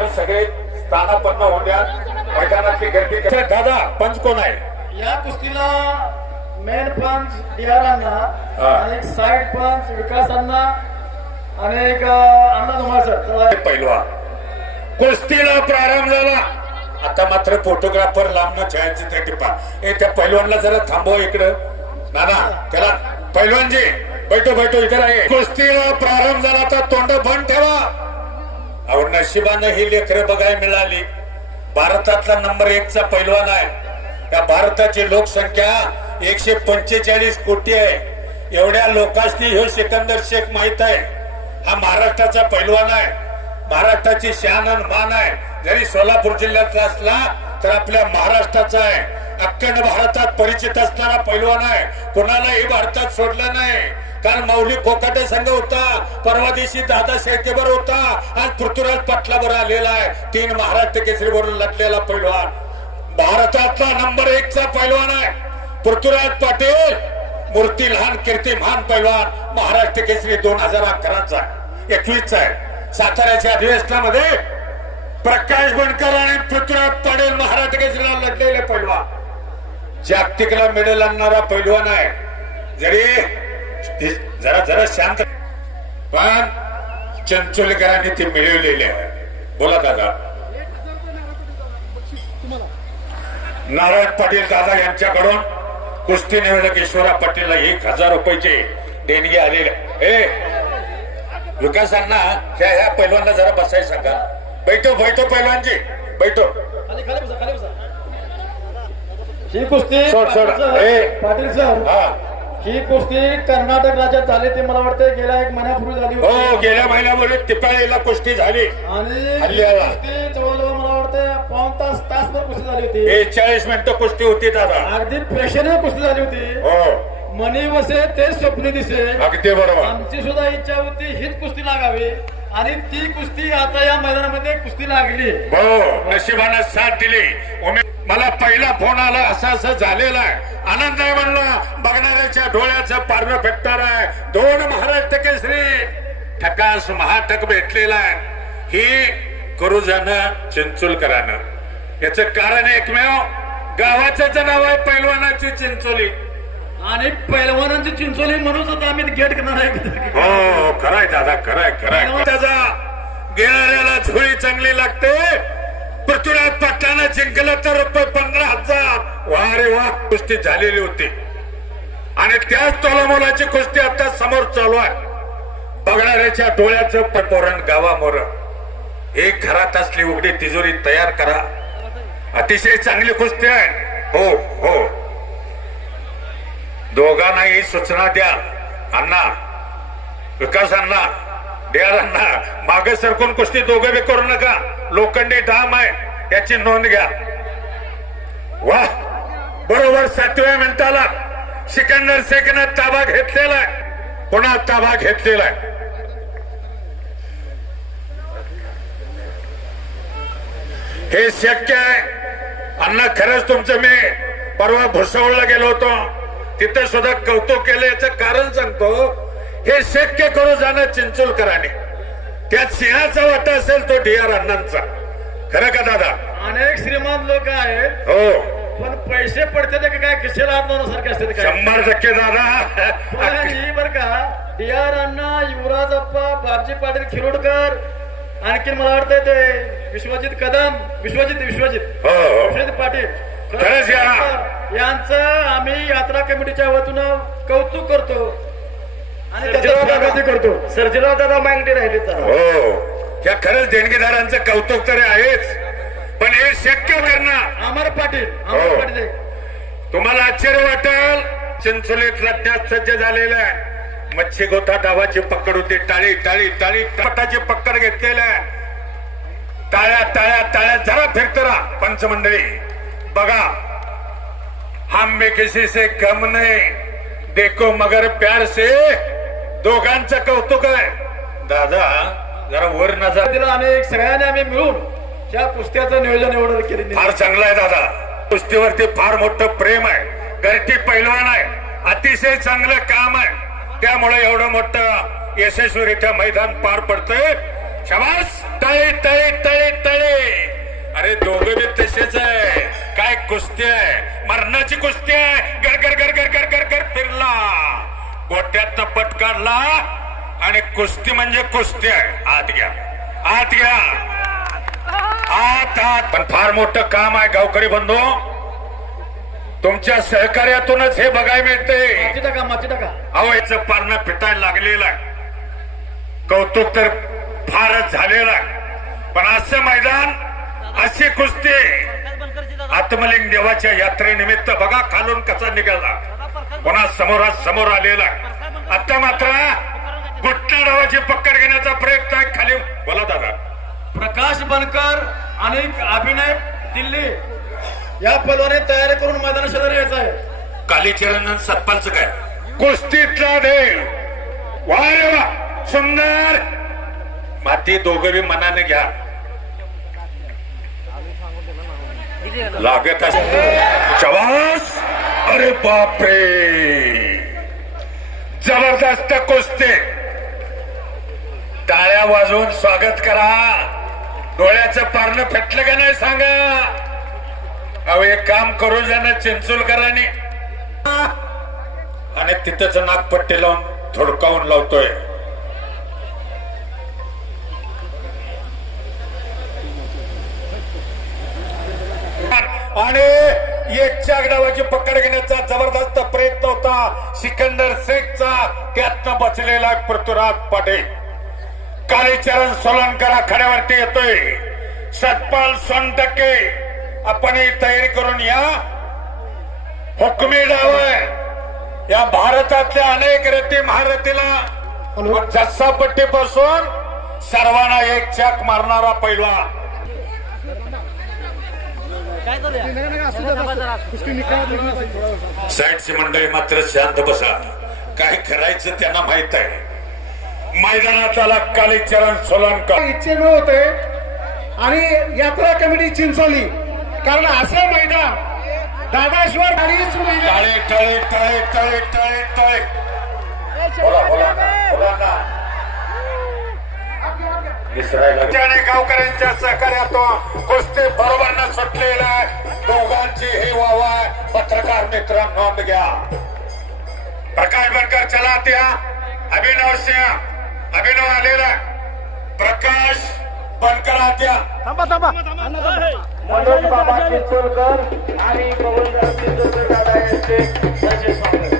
मात्र सगळे स्थानापन्न होत्या मैदानाची गर्दी. दादा पंच कोण आहे या कुस्तीला? मेन पंच डीआर अण्णा आणि एक साइड पंच विकास अण्णा आणि एक अण्णा धुमाळ सर. पैलवान कुस्तीला प्रारंभ झाला. आता मात्र फोटोग्राफर लांबनं छायाचित्र टिपा. त्या पैलवानला जरा थांबव इकडं. नाना त्याला पैलवानजी बैठो बैठो इकडे आहे. कुस्तीला प्रारंभ झाला. आता तोंड बंद ठेवा. अहो नशिबानं ही लेकरं बघायला मिळाली. भारतातला नंबर 1 चा पैलवान आहे. या भारताची लोकसंख्या 145 कोटी आहे. एवढ्या लोकांनी ह्यो सिकंदर शेख माहित आहे. हा महाराष्ट्राचा पैलवान आहे. महाराष्ट्राची शान आणि मान आहे. जरी सोलापूर जिल्ह्यातला असला तर आपल्या महाराष्ट्राचा आहे. अखंड भारतात परिचित असणारा पैलवान आहे. कोणालाही भारतात सोडलं नाही. काल मौली कोकाटे संघ होता. परवा दिवशी दादा शेळकेबर होता. आज पृथ्वीराज पाटलावर आलेला आहे. 3 महाराष्ट्र केसरी वरून लढलेला पैलवान. भारतातला नंबर 1 चा पैलवान आहे पृथ्वीराज पाटील. मूर्ती लहान कीर्ती महान पैलवान. महाराष्ट्र केसरी 2011 चा 21 चा आहे. साताऱ्याच्या अधिवेशनामध्ये प्रकाश बनकर आणि पृथ्वीराज पाटील महाराष्ट्र केसरीला लढलेले पैलवान. जागतिकला मेडल आणणारा पैलवान आहे. जरी जरा जरा शांत पण चिंचोलीकरांनी ते मिळवलेले आहे. बोला दादा. नारायण पाटील दादा यांच्याकडून कुस्ती निवेदक ईश्वरा पाटीलला 1000 रुपयाची देणगी आलेली. विकासांना ह्या पैलवानला जरा बसायला सांगा. बैठो बैठो पैलवानजी बैठो. खाली खाली बसा खाली बसा. ही कुस्ती पाटील सर. हा ही कुस्ती कर्नाटक राज्यात झाली. ते मला वाटतं गेल्या 1 महिन्यापूर्वी झाली होती. हो गेल्या महिन्यामध्ये तिपाळीला कुस्ती झाली. आणि हल्ल्याला कुस्ती जवळजवळ मला वाटतं पाऊण तासभर कुस्ती झाली होती. 40 मिनिटं कुस्ती होती दादा. अगदी प्रेक्षणीय कुस्ती झाली होती. हो मनी वसे ते स्वप्न दिसे. अगदी बरोबर. आमची सुद्धा इच्छा होती हीच कुस्ती लागावी आणि ती कुस्ती आता या मैदानामध्ये कुस्ती लागली. हो नशिबानं साथ दिली. मला पहिला फोन आला असं झालेला आहे. आनंद आहे म्हणलं. बघणाऱ्याच्या डोळ्याचं पारं फेकणार आहे. 2 महाराष्ट्र केसरी ठकास महाटक भेटलेला आहे. ही करुजानं चिंचोलकरानं. याचं कारण एकमेव गावाचंच नाव आहे पैलवानाची चिंचोली. आणि पैलवानांची चिंचोली म्हणूनच आता आम्ही गेट करणार आहे. हो खराय दादा खराय खराय. त्याचा घेणाऱ्याला झोळी चांगली लागते. पृथ्वीराज पाटलानं जिंकलं तर रुपये 15,000. वा रे वा. कुस्ती झालेली होती आणि त्याच तोलामोलाची कुस्ती आता समोर चालू आहे. बघणाऱ्याच्या डोळ्याचं पटोरण गावामोर. एक घरात असली उघडी तिजोरी तयार करा. अतिशय चांगली कुस्ती आहे. हो हो दोघांनाही सूचना द्या. अण्णा विकास अण्णा डीआर अण्णा मागे सरकून कुस्ती दोघं बी करू नका. लोखंडी डाम आहे याची नोंद घ्या. वा बरोबर 7व्या मिनिटाला सिकंदर शेखनं ताबा घेतलेला आहे. पुन्हा ताबा घेतलेला आहे. हे शक्य आहे अण्णा. खरंच तुमचं मी परवा भुसावळला गेलो होतो. तिथे सुद्धा कौतुक केलं. याचं कारण सांगतो. हे शक्य करू जाणं चिंचोलकरांनी. त्यात सिंहाचा वाटा असेल तो डीआर अण्णांचा. खरं का दादा? अनेक श्रीमंत लोक आहेत. हो पण पैसे पडते ते काय खिशेला हात लावण्यासारखे असते. 100% दादा. बर का डीआर अण्णा, युवराज अप्पा, बापजी पाटील खिरोडकर, आणखी मला वाटतं ते विश्वजित कदम विश्वजित पाटील यांचं आम्ही यात्रा कमिटीच्या वतीनं कौतुक करतो आणि त्याची करतो. सर्जीराव दादा मागणी राहिले तर हो या खरंच देणगीदारांचं कौतुक तरी आहेच. पण हे शक्य करणं अमर पाटील तुम्हाला आश्चर्य वाटेल. चिंचोलीत लढण्यात सज्ज झालेलं आहे. मच्छी गोथा डावाची पकड होती. टाळी टाळी टाळी पटाची पकड घेतलेल्या आहे. टाळ्या टाळ्या टाळ्या जरा फिरत राहा पंचमंडळी. बघा हम भी किसी से कम नहीं देखो मगर प्यार से. दोघांचं कौतुक आहे. दादा जरा वर नजर दिला. अनेक सगळ्यांनी आम्ही मिळून या कुस्त्याचं नियोजन एवढं केले. फार चांगलं आहे दादा. कुस्तीवरती फार मोठं प्रेम आहे. घरटी पैलवान आहे. अतिशय चांगलं काम आहे. त्यामुळे एवढं मोठं यशस्वीरित्या मैदान पार पडतंय. शाबास तळे तळे तळे तळे. अरे दोघं बी तसेच आहे. काय कुस्ती आहे, मरणाची कुस्ती आहे. गरगर गरगर गरगर गर फिरला, गोट्यातनं पट काढला आणि कुस्ती म्हणजे कुस्ती आहे. आत घ्या, आत घ्या, आत आत. पण फार मोठं काम आहे गावकरी बंधू, तुमच्या सहकार्यातूनच हे बघायला मिळते. माती टाका, माती टाका. अहो याचं पारणं फिटायला लागलेलं आहे. कौतुक तर फारच झालेलं आहे. पण असं मैदान, अशी कुस्ती आत्मलिंग देवाच्या यात्रेनिमित्त बघा खालून कसा निघाला, पुन्हा समोर आलेला. आता मात्र गुट्टा डावाची पकड घेण्याचा प्रयत्न आहे. खाली बोला दादा. प्रकाश बनकर आणि अभिनय दिल्ली या पलवाने तयारी करून मैदान शेजारी यायचं आहे. कालीचरण सत्पालचं काय कुस्तीतला देव. वा रे वा, सुंदर. माती दोघं बी मनाने घ्या. लागत शबास. अरे बापरे, जबरदस्त कुस्ती. टाळ्या वाजवून स्वागत करा. डोळ्याचं पारणं फेटलं का नाही सांगा. अहो एक काम करू ज्यानं चिंचोलकरांनी आणि तिथंच नागपट्टी लावून थोडकावून लावतोय. आणि एकच्या डावाची पकड घेण्याचा जबरदस्त प्रयत्न होता सिकंदर शेखचा. त्यातनं बचलेला पृथ्वीराज पाटील. कालीचरण सोलनकर आखाड्यावरती येतोय. सतपाल सोनटक्के आपण ही तयारी करून या. हुकमी डाव आहे. या भारतातल्या अनेक रती महारथीला जस्सापट्टीपासून सर्वांना एक चाक मारणारा पैलवान. साईडची मंडळी मात्र शांत बसा. काय करायचं त्यांना माहित आहे. मैदानात आला कालीचरण सोलनकर. इच्छेनं होते आणि यात्रा कमिटी चिंचोली, कारण असं मैदान दादाश्वर गाडीच मैदान. टाळे टाळे टाळे टाळे टाळे टाळे. बोला बोला ना, बोला ना. त्याने गावकऱ्यांच्या सहकार्यातून कुस्ती बरोबर न सुटलेला आहे. दोघांची ही वावा. पत्रकार मित्र नोंद घ्या. प्रकाश बनकर चला त्या. अभिनव सिंह, अभिनव आलेला. प्रकाश बनकर आत्या. मनोज बाबा चिंचोलकर आणि गोविंदराव चिंचोलकर दादा यांचे स्वागत.